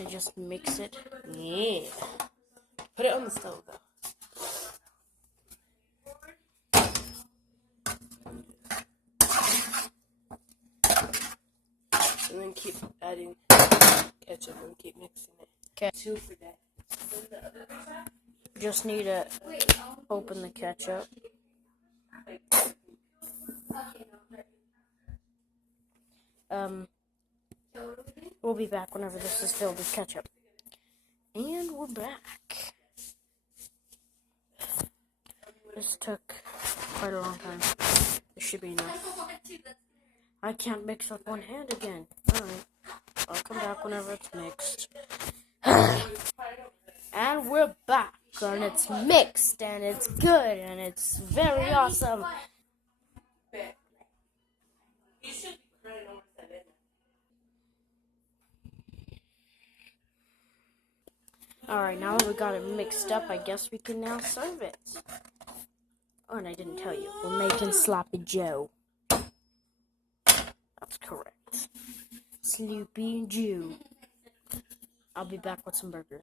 kind of just mix it. Yeah. Put it on the stove, though. And then keep adding ketchup and keep mixing it. Okay. 2 for that. Just need to open the ketchup. We'll be back whenever this is filled with ketchup. And we're back. This took quite a long time. This should be enough. I can't mix with one hand again. Alright. I'll come back whenever it's mixed. And we're back. And it's mixed. And it's good. And it's very awesome. You should run it over to that. Alright, now that we got it mixed up, I guess we can now serve it. Oh, and I didn't tell you. We're making Sloppy Joe. That's correct. Sloopy Joe. I'll be back with some burgers.